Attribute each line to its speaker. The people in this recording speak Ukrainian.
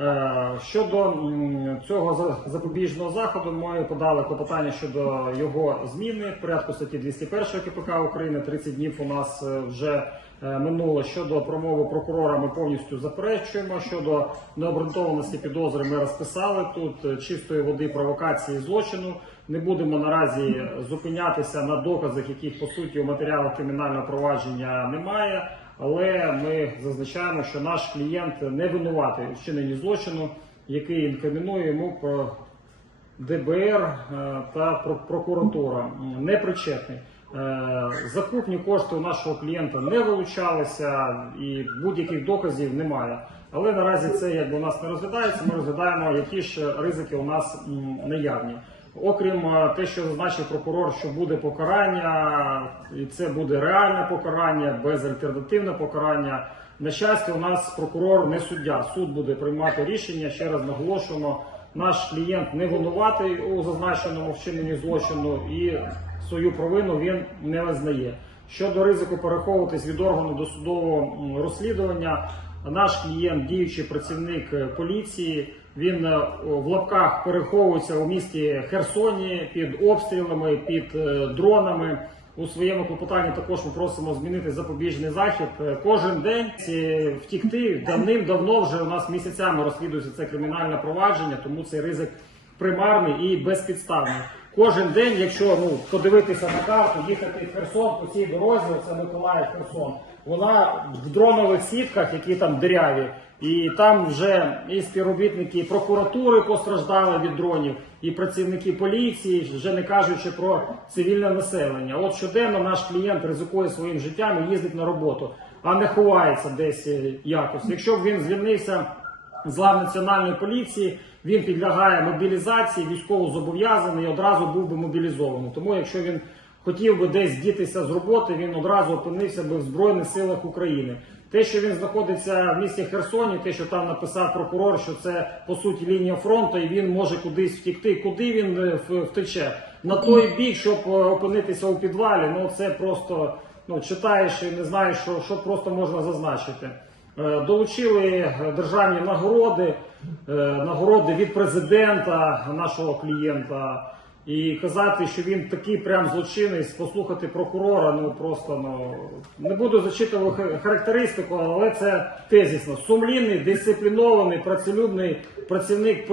Speaker 1: Е, Щодо цього запобіжного заходу, ми подали клопотання щодо його зміни в порядку статті 201 КПК України. 30 днів у нас е, вже е, минуло. Щодо промови прокурора, ми повністю заперечуємо. Щодо необґрунтованості підозри, ми розписали тут чистої води провокації злочину. Не будемо наразі зупинятися на доказах, яких по суті у матеріалах кримінального провадження немає. Але ми зазначаємо, що наш клієнт не винуватий у вчиненні злочину, який інкримінує йому про ДБР е, та прокуратура не причетний. Е, Закупні кошти у нашого клієнта не вилучалися і будь-яких доказів немає. Але наразі це якби у нас не розглядається. Ми розглядаємо, які ж ризики у нас наявні. Окрім е, те, що зазначив прокурор, що буде покарання, і це буде реальне покарання, безальтернативне покарання. На щастя, у нас прокурор не суддя. Суд буде приймати рішення. Ще раз наголошуємо, наш клієнт не винуватий у зазначеному вчиненні злочину і свою провину він не визнає. Щодо ризику переховуватись від органу досудового розслідування, наш клієнт, діючий працівник е, поліції, він е, в лапках переховується у місті Херсоні під обстрілами, під е, дронами. У своєму клопотанні також ми просимо змінити запобіжний захід. Кожен день втікти давним-давно вже у нас місяцями розслідується це кримінальне провадження, тому цей ризик примарний і безпідставний. Кожен день, якщо ну подивитися на карту, їхати в Херсон по цій дорозі, це Миколаїв Херсон. Вона в дронових сітках, які там диряві, і там вже і співробітники прокуратури постраждали від дронів, і працівники поліції, вже не кажучи про цивільне населення. От щоденно наш клієнт ризикує своїм життям і їздить на роботу, а не ховається десь е, якось. Якщо б він звільнився з лав національної поліції, він підлягає мобілізації, військово зобов'язаний і одразу був би мобілізований. Тому, якщо він хотів би десь дітися з роботи, він одразу опинився би в Збройних силах України. Те, що він знаходиться в місті Херсоні, те, що там написав прокурор, що це по суті лінія фронту, і він може кудись втікти. Куди він е, втече? На той бік, щоб е, опинитися у підвалі. Ну це просто ну читаєш і не знаєш, що, що просто можна зазначити. Е, Долучили е, державні нагороди, е, нагороди від президента нашого клієнта. І казати, що він такий прям злочинець, послухати прокурора, ну просто ну не буду зачитувати характеристику, але це тезісно. Сумлінний, дисциплінований, працелюбний працівник